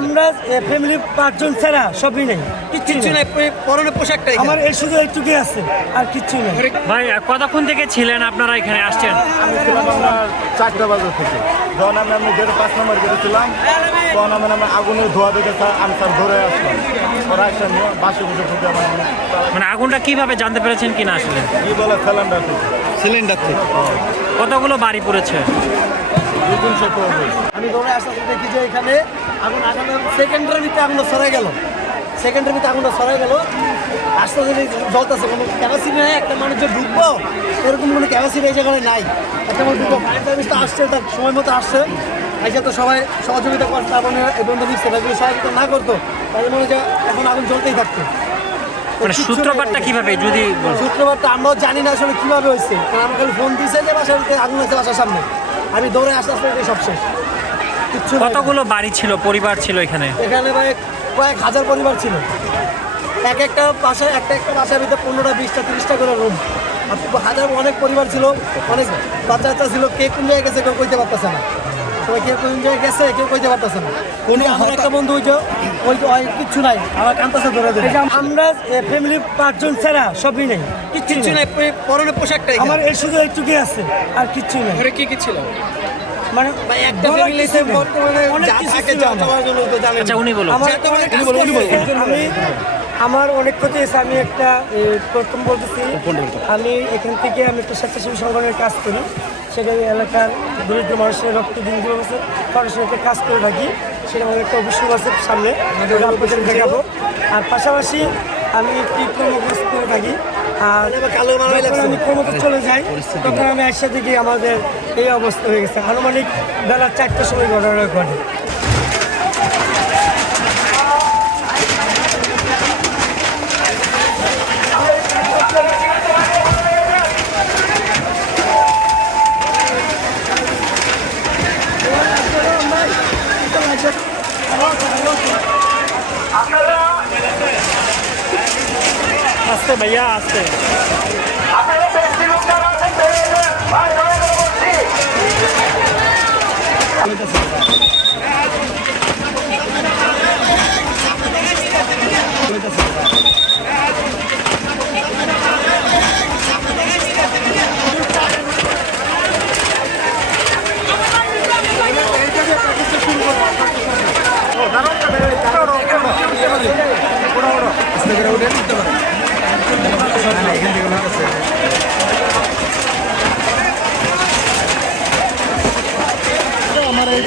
আমরা ফ্যামিলি 5 জন ছাড়া সবই নেই, কিচ্ছু নাই, পরনের পোশাকটাই আমার এই শুধু এইটুকুই আছে আর কিচ্ছু নেই। ভাই কতক্ষণ থেকে ছিলেন আপনারা এখানে আসছেন? আমি ছিলাম আমরা 4টা বাজার থেকে, যখন আমি গেটে 5 নম্বর গেটে ছিলাম তখন আমি আগুনের ধোয়া দেখে আমি স্যার ধরে আসলাম, ওরা আসে বাসে বসে ঢুকে আমার মানে আগুনটা কিভাবে জানতে পেরেছেন কিনা আসলে? কি বলে সিলিন্ডার থেকে কতগুলো বাড়ি পড়েছে? 200 পড়বে। আমি দৌড়ে আসতে আসতে দেখি যে এখানে আগুন সেকেন্ডের ভিতরে আগুনটা সরাই গেল, সেকেন্ডের ভিতরে আগুনটা সরাই গেল। আস্তে আস্তে জ্বলতেছে, কোনো ক্যাপাসিটি নেই, একটা মানুষ যে ঢুকবো এরকম কোনো ক্যাপাসিটি এই জায়গায় নাই। একটা মানুষ ঢুকবো, ফায়ার সার্ভিস তো আসছে, তার সময় মতো আসছে, এসে তো সবাই সহযোগিতা করছে, তারপরে এই বন্ধু দিচ্ছে, তাই যদি সহযোগিতা না করতো তাহলে মনে হয় যে এখন আগুন জ্বলতেই থাকতো। মানে সূত্রপাতটা কিভাবে যদি সূত্রপাতটা আমরাও জানি না আসলে কিভাবে হয়েছে, কারণ আমার খালি ফোন দিয়েছে যে বাসার আগুন হয়েছে বাসার সামনে, আমি দৌড়ে আসতে আসতে সব শেষ। কিচ্ছু নাই। কতগুলো বাড়ি ছিল, পরিবার ছিল এখানে? এখানে ভাই কয়েক হাজার পরিবার ছিল, এক একটা বাসায় একটা বাসার ভিতরে 15টা 20টা 30টা করে রুম, হাজার অনেক পরিবার ছিল, অনেক বাচ্চা বাচ্চা ছিল, কে কোন জায়গায় গেছে কেউ কইতে পারতেছে না, সবাই কে কোন জায়গায় গেছে কেউ কইতে পারতেছে না। আমার একটা বন্ধু ওই কিচ্ছু নাই, আমার কান্তাছে ধরে ধরে। আমরা ফ্যামিলি 5 জন ছাড়া সবই নেই, কিচ্ছু নাই, পরনের পোশাকটাই আমার এই শুধু এইটুকুই আছে আর কিচ্ছু নেই। কি কি ছিল মানে ভাই একটা বলার ফ্যামিলিতে কিছু নেই। বর্তমানে অনেক যা কিছু থাকে ছিল যা আমার। চলার জন্য তো জানেন। আচ্ছা উনি বলুন। আমার অনেক কাজ করতেছে। আমার অনেক ক্ষতি হয়েছে। আমি একটা প্রথম বলতেছি, আমি এখান থেকে আমি একটা স্বেচ্ছাসেবী সংগঠনের কাজ করি, সেটা এই এলাকার দরিদ্র মানুষের রক্ত দিন দিবসের ফাউন্ডেশনের কাজ করে থাকি, সেটা আমার একটা অভিযোগ আছে সামনে, ওটা আপনাদের দেখাবো। আর পাশাপাশি আমি একটি কর্মকাজ করে থাকি, আর যখন আমি কর্মতে চলে যাই তখন আমি একসাথে গিয়ে আমাদের এই অবস্থা হয়ে গেছে। আনুমানিক বেলা 4টার সময় ঘটনা ঘটে। আস্তে ভাইয়া আস্তে। আমার এই